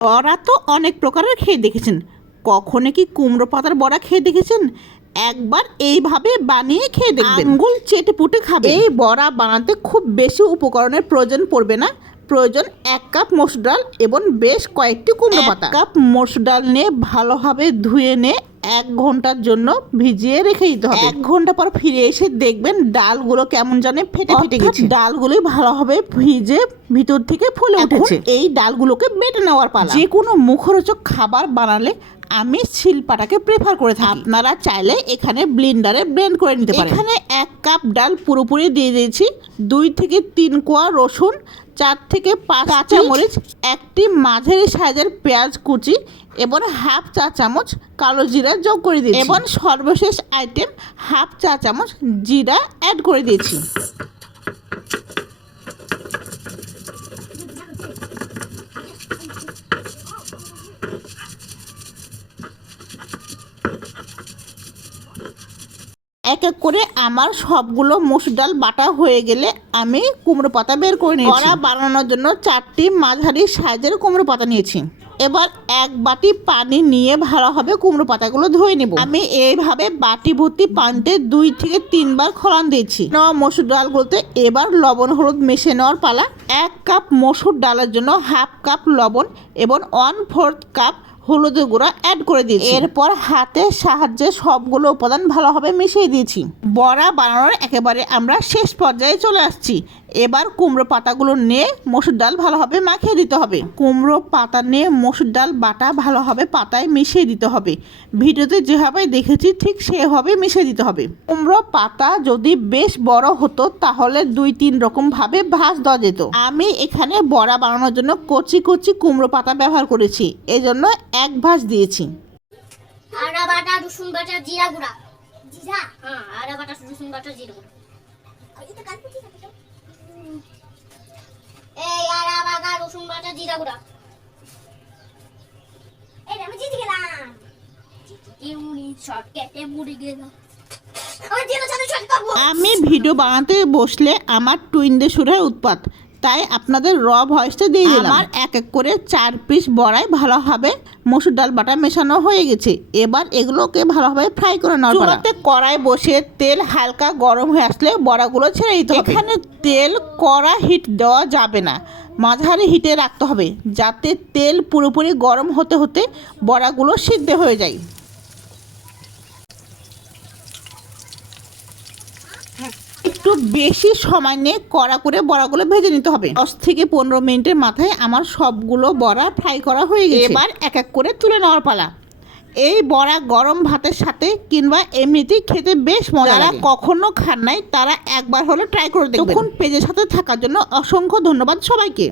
বড়া তো অনেক প্রকারের খেয়ে দেখেছেন, কখনো কি কুমড়ো পাতার বড়া খেয়ে দেখেছেন? একবার এইভাবে বানিয়ে খেয়ে দেখবেন, আঙ্গুল চেটে পুটে খাবে। এই বড়া বানাতে খুব বেশি উপকরণের প্রয়োজন পড়বে না। প্রয়োজন 1 কাপ মসুর ডাল এবং বেশ কয়েকটি কুমড়ো পাতা। 1 কাপ মসুর ডাল নিয়ে ভালোভাবে ধুয়ে নিয়ে 1 ঘন্টার জন্য ভিজিয়ে রেখে দিতে হবে। 1 ঘন্টা পর ফিরে এসে দেখবেন ডালগুলো কেমন জানে ফেটে ফেটে গেছে। ডালগুলোই ভালোভাবে ভিজে ভিতর থেকে ফুলে উঠেছে। এই ডালগুলোকে বেটে নেওয়ার পালা। যে কোনো মুখরোচক খাবার বানালে আমি শিলপাটাকে প্রেফার করে থাকি। আপনারা চাইলে এখানে ব্লেন্ডারে ব্লেন্ড করে নিতে পারেন। এখানে 1 কাপ ডাল পুরোপুরি দিয়ে দিয়েছি, 2 থেকে 3 কোয়া রসুন, 4 থেকে 5 কাঁচামরিচ, একটি মাঝারি সাইজের পেঁয়াজ কুচি এবং হাফ চা চামচ কালো জিরা যোগ করে দিয়েছি এবং সর্বশেষ আইটেম হাফ চা চামচ জিরা অ্যাড করে দিয়েছি। এক এক করে আমার সবগুলো মসুর ডাল বাটা হয়ে গেলে আমি কুমড়ো পাতা বের করে নিয়েছি। বড়া বানানোর জন্য 4টি মাঝারি সাইজের কুমড়ো পাতা নিয়েছি। এবার 1 বাটি পানি নিয়ে ভালোভাবে কুমড়ো পাতাগুলো ধুয়ে নেব। আমি এইভাবে বাটি ভর্তি পানিতে 2 থেকে 3 বার খোলান দিয়েছি। মসুর ডালগুলোতে এবার লবণ হলুদ মিশিয়ে নেওয়ার পালা। 1 কাপ মসুর ডালের জন্য হাফ কাপ লবণ এবং 1/4 কাপ হলুদের গুঁড়া অ্যাড করে দিয়েছি। এরপর হাতের সাহায্যে সবগুলো উপাদান ভালোভাবে মিশিয়ে দিয়েছি। বড়া বানানোর একেবারে আমরা শেষ পর্যায়ে চলে আসছি। এবার কুমড়ো পাতাগুলো নিয়ে মসুর ডাল ভালোভাবে মাখিয়ে দিতে হবে। কুমড়ো পাতা নিয়ে মসুর ডাল বাটা ভালোভাবে পাতায় মিশিয়ে দিতে হবে। ভিডিওতে যেভাবে দেখেছি ঠিক সেভাবে মিশিয়ে দিতে হবে। কুমড়ো পাতা যদি বেশ বড় হতো তাহলে 2-3 রকমভাবে ভাঁজ দেওয়া যেত। আমি এখানে বড়া বানানোর জন্য কচি কচি কুমড়ো পাতা ব্যবহার করেছি, এই জন্য 1 ভাঁজ দিয়েছি। আদা বাটা, রসুন বাটা, জিরা গুঁড়া। জিরা? হ্যাঁ, আদা বাটা, রসুন বাটা, জিরা গুঁড়া। এটা কাল কুচি থাকে তো। এই আদা বাটা, রসুন বাটা, জিরা গুঁড়া। এই আমি জিতে গেলাম। ইউনি শর্টকাটে মুড়ে গেলাম। আমি ভিডিও বানাতে বসলে আমার টুইনদের সুরের উৎপাত, তাই আপনাদের র ভয়েসটা দিয়ে দিলাম। আমার 1 এক করে 4 পিস বড়াই ভালোভাবে মসুর ডাল বাটা মেশানো হয়ে গেছে। এবার এগুলোকে ভালোভাবে ফ্রাই করে নেওয়ার পালা। চুলাতে কড়াই বসে তেল হালকা গরম হয়ে আসলে বড়াগুলো ছেড়ে দিতে হবে। এখানে তেল কড়া হিট দেওয়া যাবে না, মাঝারি হিটে রাখতে হবে যাতে তেল পুরোপুরি গরম হতে হতে বড়াগুলো সিদ্ধ হয়ে যায়। একটু বেশি সময় নিয়ে কড়া করে বড়াগুলো ভেজে নিতে হবে। 10 থেকে 15 মিনিটের মাথায় আমার সবগুলো বড়া ফ্রাই করা হয়ে গেছে। এবার 1 এক করে তুলে নেওয়ার পালা। এই বড়া গরম ভাতের সাথে কিংবা এমনিতেই খেতে বেশ মজা লাগে। যারা কখনো খান নাই তারা একবার হলে ট্রাই করে দেখবেন। তখন পেজের সাথে থাকার জন্য অসংখ্য ধন্যবাদ সবাইকে।